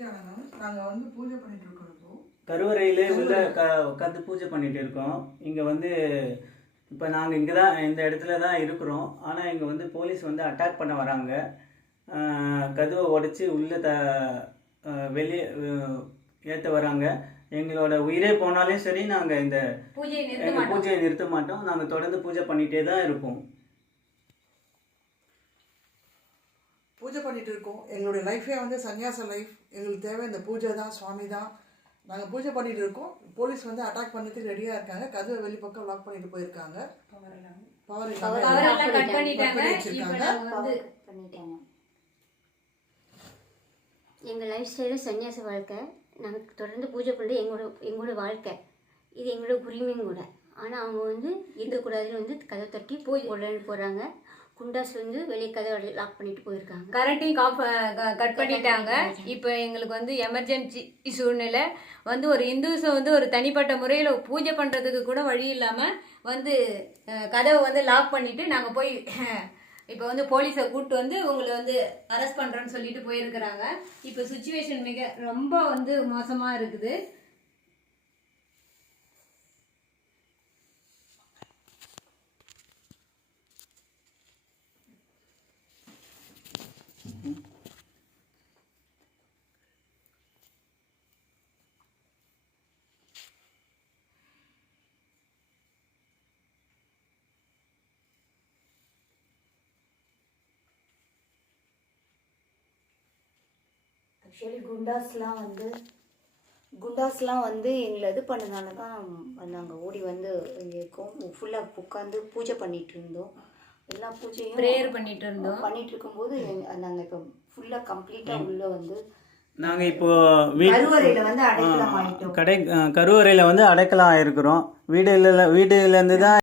நாங்கள் வந்து பூஜை பண்ணிட்டு இருக்கோம். கருவறையிலே உள்ள உட்காந்து பூஜை பண்ணிட்டு இருக்கோம். இங்கே வந்து இப்போ நாங்கள் இங்கே தான் இந்த இடத்துல தான் இருக்கிறோம். ஆனால் இங்கே வந்து போலீஸ் வந்து அட்டாக் பண்ண வராங்க. கதவை உடைச்சி உள்ளே வெளியே ஏற்ற வராங்க. எங்களோட உயிரே போனாலும் சரி நாங்கள் இந்த பூஜையை நிறுத்த மாட்டோம். நாங்கள் தொடர்ந்து பூஜை பண்ணிகிட்டே தான் இருப்போம். பூஜை பண்ணிட்டு இருக்கோம். எங்களுடைய லைஃபே வந்து சன்னியாச லைஃப். எங்களுக்கு தேவை இந்த பூஜை தான், சுவாமி தான். நாங்கள் பூஜை பண்ணிட்டு இருக்கோம். போலீஸ் வந்து அட்டாக் பண்ணதுக்கு ரெடியாக இருக்காங்க. கதவை வெளிப்பக்கம் லாக் பண்ணிட்டு போயிருக்காங்க. எங்கள் லைஃப் ஸ்டைலு சன்னியாச வாழ்க்கை. நாங்கள் தொடர்ந்து பூஜை பண்ணுறது எங்களோட வாழ்க்கை. இது எங்களோட உரிமையும் கூட. ஆனால் அவங்க வந்து இருக்கக்கூடாதுன்னு வந்து கதை தட்டி போய் உடனே போகிறாங்க. குண்டாஸ் வந்து வெளியே கதவை லாக் பண்ணிட்டு போயிருக்காங்க. கரண்ட்டையும் கட் பண்ணிட்டாங்க. இப்போ எங்களுக்கு வந்து எமர்ஜென்சி சூழ்நிலை வந்து ஒரு இந்துஸை வந்து ஒரு தனிப்பட்ட முறையில் பூஜை பண்ணுறதுக்கு கூட வழி இல்லாமல் வந்து கதவை வந்து லாக் பண்ணிவிட்டு நாங்கள் போய் இப்போ வந்து போலீஸை கூப்பிட்டு வந்து உங்களை வந்து அரெஸ்ட் பண்ணுறோன்னு சொல்லிட்டு போயிருக்கிறாங்க. இப்போ சுச்சுவேஷன் ரொம்ப வந்து மோசமாக இருக்குது. ஆக்சுவலி குண்டாஸ்லாம் வந்து எங்களை இது பண்ணனால தான் நாங்கள் ஓடி வந்து இங்கே இருக்கோம். ஃபுல்லாக உட்காந்து பூஜை பண்ணிகிட்டு இருந்தோம். எல்லா பூஜையும் ப்ரேயர் பண்ணிட்டு இருக்கும்போது நாங்கள் இப்போ ஃபுல்லாக கம்ப்ளீட்டாக உள்ளே வந்து நாங்கள் இப்போ கருவறையில் வந்து அடைக்கலாம் ஆகிட்டோம். கருவறையில் வந்து அடைக்கலாம் ஆகிருக்கிறோம். வீடுலேருந்து தான்